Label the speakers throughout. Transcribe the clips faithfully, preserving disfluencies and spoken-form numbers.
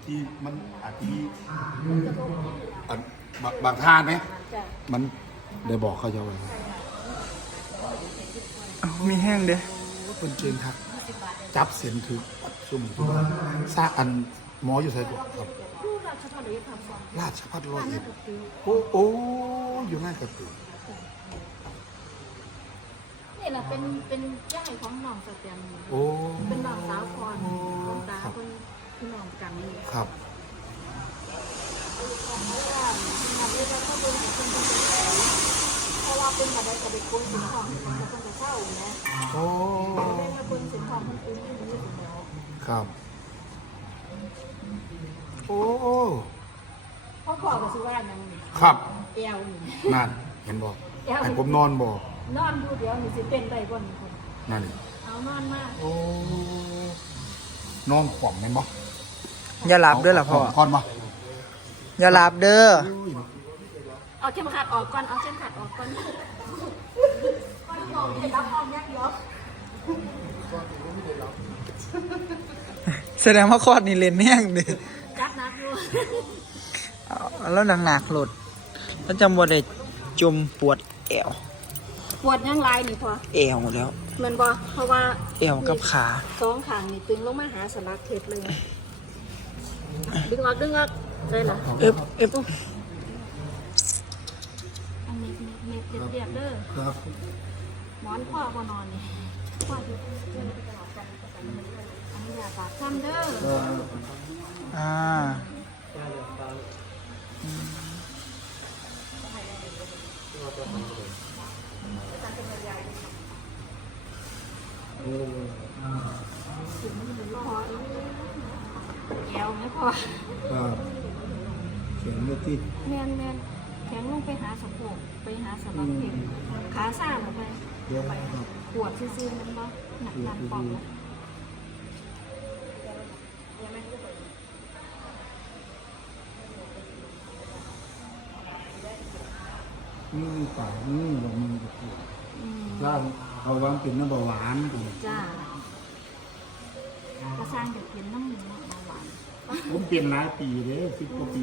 Speaker 1: ที่มันอาจจะมีบางท่าไหมมันได้บอกเขาจะไว้
Speaker 2: มีแห้งเด้
Speaker 1: คนเจนครับจับเส้นถือซุ่มตัวซากอันหมออยู่ใส่ตัวครับราชพัฒร้อยเอ็ดโอ้โอ้อยู่หน้ากระตือ
Speaker 3: นี่แหละเป็นเป็นย่ายของน้องสแตม
Speaker 1: โอ้
Speaker 3: เป็นน้องสาวพรน้องตาคนพี่น้องกันนี่
Speaker 1: ครับ
Speaker 3: เพราะว่าเป็นมาได้กับเด็กคนสินทองคนจะเศร้านะโอ้ถ้าคนสินทองมันเป็นอย่างนี้อยู่แล้ว
Speaker 1: ครับโอ้
Speaker 3: พ่อพ่อกับสุวรรณยัง
Speaker 1: ครับ
Speaker 3: เอวหนึ่ง
Speaker 1: นั่นเห็นบอกไอ้ผมนอนบอก
Speaker 3: นอนดูเดี๋ยวหนูจะเป็นได้บ่นคน
Speaker 1: นั่น
Speaker 3: เอานอนมาก
Speaker 1: โอ้นอนขวางเห็นบอก
Speaker 2: อย่าหลับเด้อล่ะพ่อ
Speaker 1: ก่อนมา
Speaker 2: อย่าหลับเด้อ
Speaker 3: เอาเข็มขัดออกก่อนเอาเข็มขัดออกก่อนก่อนมองจะรับออมยากยก
Speaker 2: แสดงว่าคอดนี่เล่นแห้งดิ
Speaker 3: จับนักดู
Speaker 2: แล้วหนักๆหลุดแล้วจำว่าได้จุ่มปวดแอว
Speaker 3: ปวดยังไรนี่พอ
Speaker 2: แอวแล้ว
Speaker 3: มันบ่เพราะว่า
Speaker 2: แอวกับขา
Speaker 3: สองขางนี่ตึงลงมาหาสลักเทศเลยดึงออกดึงออกได้เหรอ
Speaker 2: เอฟเอฟ
Speaker 3: อันนี้เม็ดเรียบเด้อ
Speaker 1: ครับ
Speaker 3: หมอนพ่อพอนอนนี่พ่ออยู่อันนี้อยากปากซ้ำเด้อ
Speaker 2: อ่า
Speaker 3: แก้วไหมพ่อ
Speaker 1: ครับเขียนเมื่อกี้
Speaker 3: แมนแมนแข็งลงไปหาสะโพกไปหาสะบักเห็นขาซ่าหมดเลยปวดซื่อๆมันบ่หนักหนักปอก
Speaker 1: นี่ป่านี่เรามีกระปุกร่างเขาวางเป็นน้ำเบาหวาน
Speaker 3: จ้าก็สร้างเด็กเป็นน้ำหนึ่งเบาหวาน
Speaker 1: ผมเป็นหลายปีเลยสิบกว่าปี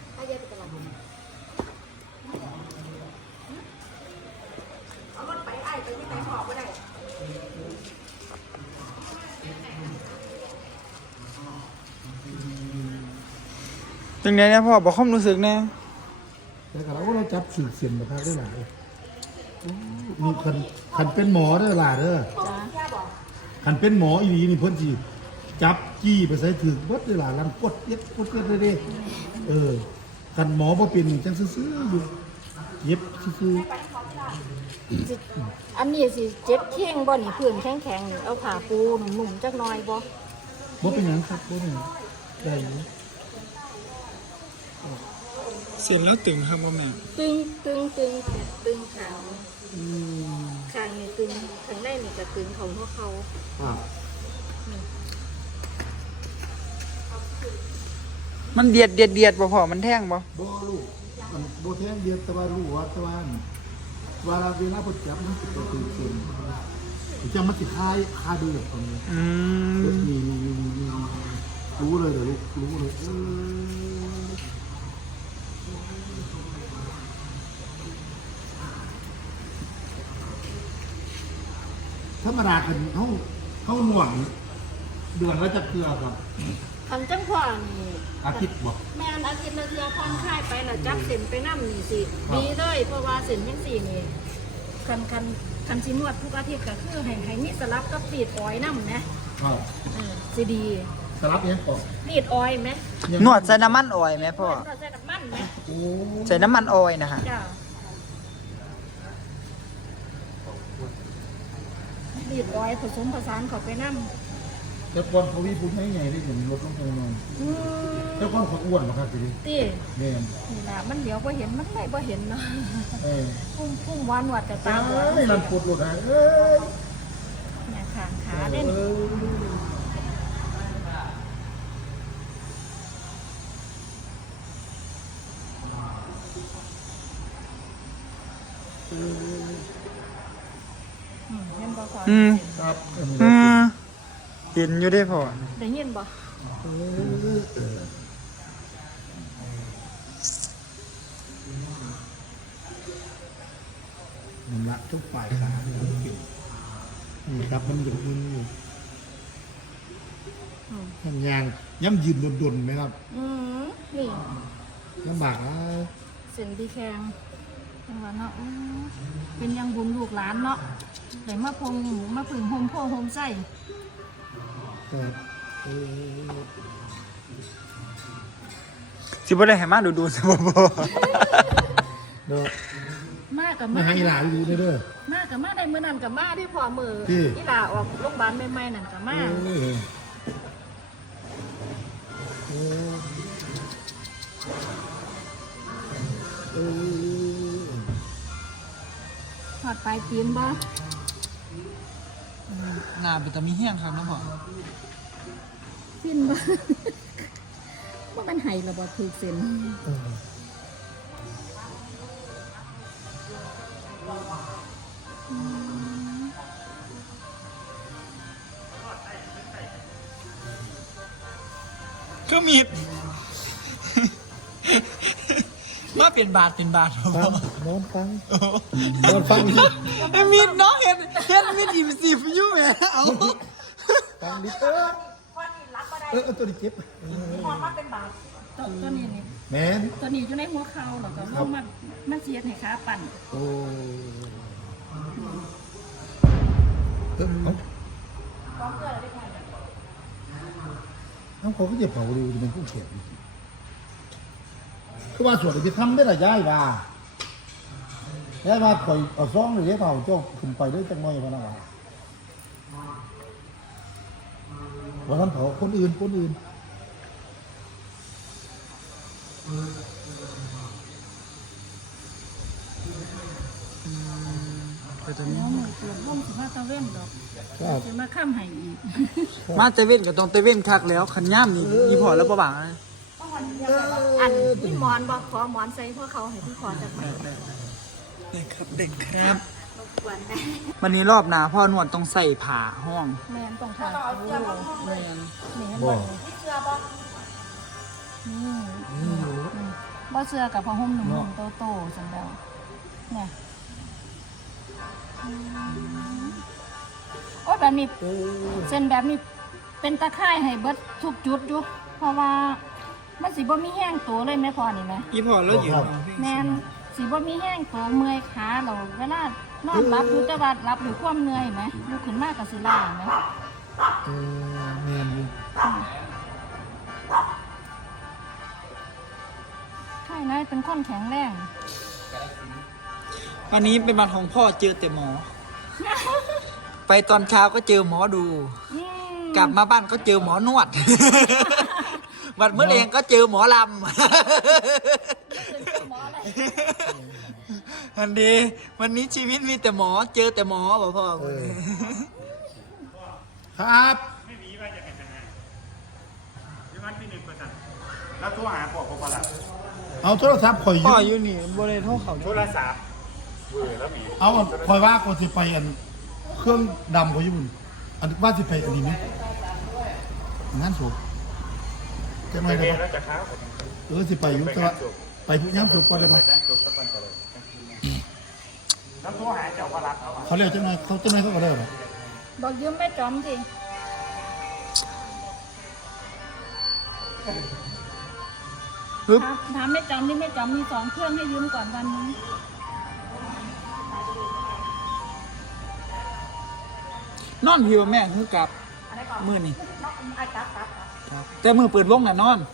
Speaker 3: เอารถไปไอ้ไปที่ไหนขอบก็ได้
Speaker 2: จังไงเนี่ยพ่อบอกความรู้สึกแน่
Speaker 1: แต่ก็เราเราจับสืบเสียนมาทักได้หลายมีคันคันเป็นหมอได้หลายเด้อคันเป็นหมออีนีนี่เพิ่นจีจับจี้ไปใส่ถึงวัดได้หลายลังกดเย็บกดเย็บได้ดิเออคันหมอพอเป็นจังซื่อๆอยู่เย็บซื่อ
Speaker 3: อันนี้สิเจ็บเข่งบ่นี่พื้นแข็งๆนี่เอาผ้าปูหนุ่มๆจักหน่อยบ่
Speaker 1: บ่เป็นหยังครับบ่เป็นหยังได้อยู่
Speaker 2: เสียนแล้วตึงครับว่าแม่
Speaker 3: ตึงตึงตึงตึงขางขางนี่ตึงข้างในนี่จะตึงของพวกเขา
Speaker 2: มันเดียดเดียดเดียดบ่พ่อมันแท่งบ่
Speaker 1: บ่ลูกมันบ่แท่งเดียดแต่ว่าลูกว่าแต่ว่าเวลาเวลาเพิ่นจับมันสิตัวตึงตึงจังมันสิคายคาเดือดตรงนี้
Speaker 2: อืม
Speaker 1: มีมีมีรู้เลยเด้อลูกรู้เลยเออธรรมดาเป็นเขาเขาหน่วงเดือนละจะเกลือครับ
Speaker 3: คันจังพ่อนี่
Speaker 1: อาทิตย์บอก
Speaker 3: แม่นอาทิตย์ละเทื่อผ่อนคลายไปแล้วจับเส้นไปน้ำนี่สิดีเลยเพราะว่าเส้นเป็นสี่นี่คันคันคันสินวดทุกอาทิตย์ก็คือให้ให้มีสลับกับปีดออยน้ำนะครับเออสิดี
Speaker 1: สลับเนี้ยก่อน
Speaker 3: ปีดออยไหม
Speaker 2: นวดใส่น้ำมันออยไหมพ่อ
Speaker 3: ใส่น้ำมันไหม
Speaker 2: ใส่น้ำมันออยนะคะ
Speaker 3: ปีดออยผสมผสานเข้าไปน้ำ
Speaker 1: แต่ก่อนเขาวิ่งพุ่งให้ไงได้เห็นรถต้องไปนอนแต่ก่อนเขาอ้วนหรอครับพี่
Speaker 3: ตี
Speaker 1: เนี่ย
Speaker 3: นี่นะมันเดี๋ยวพอเห็นมันไม่พอเห็นเนาะพุ่งพุ่งวานหวัดแต่ตาหวาน
Speaker 1: มันปวดหลุดอ่ะเอ้ย
Speaker 3: เนี่ยขางขาเด่น
Speaker 2: อืมครับอืมเห็นอยู่ได้พอ
Speaker 3: ได้ยินบ่
Speaker 1: ทุกฝ่ายขาเนี่ยมันปิดนี่ครับมันหยุดมึนอยู่
Speaker 3: อืม
Speaker 1: ทำงานย่ำยืนดนๆไหมครับ
Speaker 3: อืมนี่
Speaker 1: ลำบากนะ
Speaker 3: เส้นดีแข็งจังหวะเนาะอื้อเป็นยังบุญลูกหลานเนาะแต่มาพงหมูมาผึ่งโฮมโพโฮมไส้
Speaker 1: ก็เออ
Speaker 2: สิบ่ได้ให้มาดูดูสิบ่บ่
Speaker 1: เด้อ
Speaker 3: มากกับ
Speaker 1: ไม่
Speaker 3: มา
Speaker 1: ให้หลานดูเด้อเด้อ
Speaker 3: มากกับมาได้มื้อนั้นกับมาที่พอมือ
Speaker 1: ที่
Speaker 3: ที่ลาออกโรงพยาบาลใหม่ๆนั่นกับมา
Speaker 1: เออเออเออ
Speaker 3: ถอดปลายตีนบ่
Speaker 2: หน้าเป็นตามีแห้งครับน้องพ่อ
Speaker 3: ฟินบ่ ว่ามันไห้ระบ่ถูกเส้น
Speaker 1: เออ
Speaker 2: ก็มีด มาเป็นบาทเป็นบาท
Speaker 1: ฟังนอนฟังนอนฟังดิ
Speaker 2: ไอ้มีดน้องเห็นเห็นมีดอิ่มสิบอยู่แหมเอา
Speaker 1: ฟังดิเออเออเออตัวนี้เจ็บ
Speaker 3: ตัวตัวนี้นี่
Speaker 1: แม่น
Speaker 3: ตัวนี้อยู่ในหัวเข่าแล้วก็ลงมามันเสียดให้ขาปั่น
Speaker 1: โอ้เออเอาเอาเขาก็จะเผาดูจะเป็นผู้เขียนคือว่าส่วนที่ทำได้หลายย้ายว่าย้ายว่าปล่อยเอาซ่องหรือเปล่าเจ้าขึ้นไปได้จังน้อยพนักงานว่าทำเผาคนอื่นคนอื่น
Speaker 2: ก็จะ
Speaker 3: เนื้
Speaker 2: มี
Speaker 3: อมือเปลือกร่มสิมาตะเว้นดอก
Speaker 1: ครับ
Speaker 3: สิมาข้ามให้อีก
Speaker 2: มาเตเว่นก็ต้องเตเว่นคักแล้วขันย่ามนี่อีพอแล้วบ่บางนะ
Speaker 3: อันพี่หมอนบอกขอหมอนใส่พวกเขาให้พี่ขอจากไหน
Speaker 2: เด็กครับเด็กครับ
Speaker 3: รบกวนได้
Speaker 2: วันนี้รอบหนาพ่อนวดต้องใส่ผ้าห้อง
Speaker 3: แมนต้องทานเอาอยู่
Speaker 2: แม่น
Speaker 3: นี่
Speaker 1: บ่
Speaker 3: นี่บ่เสื้อกับผ้าห่มหนุ่มๆโตๆจังเดาเนี่ยโอ้แบบนี้เส้นแบบนี้เป็นตะไคร่ให้เบิดทุกจุดอยู่เพราะว่ามันสิบ่มีแห้งตัวเลยแม่พอนี่ไหม
Speaker 2: อีพอแล้วอยู่
Speaker 3: แมนสิบ่มีแห้งตัวเมื่อยขาเราเวลานอนรับอยู่แต่ว่ารับอยู่ความเหนื่อยไหมลุกขึ้นมากกับสิล่าไหม
Speaker 1: เออแม่นอยู่
Speaker 3: ใช่นะเป็นคนแข็งแรง
Speaker 2: วันนี้เป็นวันของพ่อเจอแต่หมอ ไปตอนเช้าก็เจอหมอดู
Speaker 3: อืม
Speaker 2: กลับมาบ้านก็เจอหมอนวด วันเมื่อเองก็เจอหมอลำ
Speaker 3: หมออะไร
Speaker 2: อันนี้วันนี้ชีวิตมีแต่หมอเจอแต่หมอบอกพ่อ
Speaker 1: เออครับ
Speaker 4: แล้วโทรหาบอกเขาปะล่ะ
Speaker 1: เอาโทรศัพท์ข่อยอ
Speaker 2: พ่อยู่ อยู่นี่บริเวณเท่าเขา
Speaker 4: โทรศัพท์เบื่อแล้วมี
Speaker 1: เอาข่อยว่าก่อนสิไปอัน เครื่องดำของญี่ปุ่นอันว่าสิไปอันนี้ไหมงานศพจะไม่
Speaker 4: ไป
Speaker 1: ได้
Speaker 4: เรียน
Speaker 1: ปะ
Speaker 4: แล้วจะค้า
Speaker 1: เออสิไปอยู่แต่ว่าไปผู้ย้ำศพก่อนได้
Speaker 4: ไป
Speaker 1: ปะ
Speaker 4: แจ้งจบสักวันก็เลยแล้วโทรหาเจ้าว่ารับเอาอะ
Speaker 1: เขาเรียกจังไงเขาจังไงเขาก็ได้ปะ
Speaker 3: บอกยืมแม่จอมสิ
Speaker 2: ปึ๊บ
Speaker 3: ถามถามแม่จอมนี่แม่จอมมีสองเครื่องให้ยืมก่อนวันนี้
Speaker 2: นอนพี่ว่าแม่คือกลับมือนี่ครับแต่มือเปิดวงน่ะนอน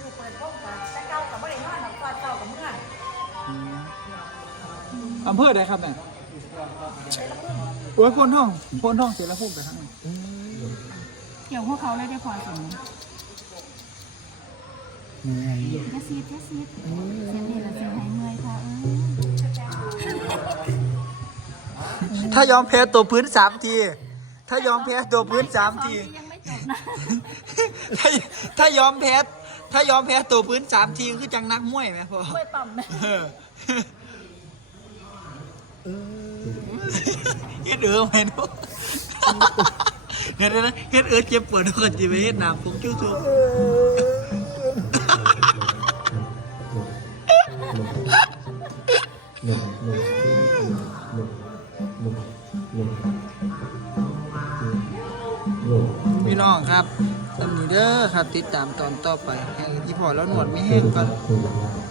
Speaker 2: อำเภอใดครับเนี่ยโอ้ยโพนท่องโพนท่องเสียแล้วพูดไปทั้งนั้น
Speaker 3: เกี่ยวพวกเขาเลยได้พอสม
Speaker 1: แม่น
Speaker 3: แค่ซีดแค่ซีดเสียงนี่ละเสียงหายเมื่อยพอเออ
Speaker 2: ถ้ายอมแพ้ตัวพื้นสามที ถ้ายอมแพ้ตัวพื้นสามที
Speaker 3: ยังไม่จบนะ
Speaker 2: ถ้าถ้ายอมแพ้ ถ้ายอมแพ้ตัวพื้นสามทีคือจังนักมวยไหมพ่อ
Speaker 3: ช่วยปั๊มนะ
Speaker 2: เออ
Speaker 1: เออ
Speaker 2: เฮ็ดเออไหมนุ๊กเดี๋ยวนะเฮ็ดเออเจ็บปวดก่อนจะไปเฮ็ดหนามผมจุ๊บๆพี่น้องครับตำนี้เด้อครับติดตามตอนต่อไปให้อีพอแล้วหนวดไม่แห้งก่อน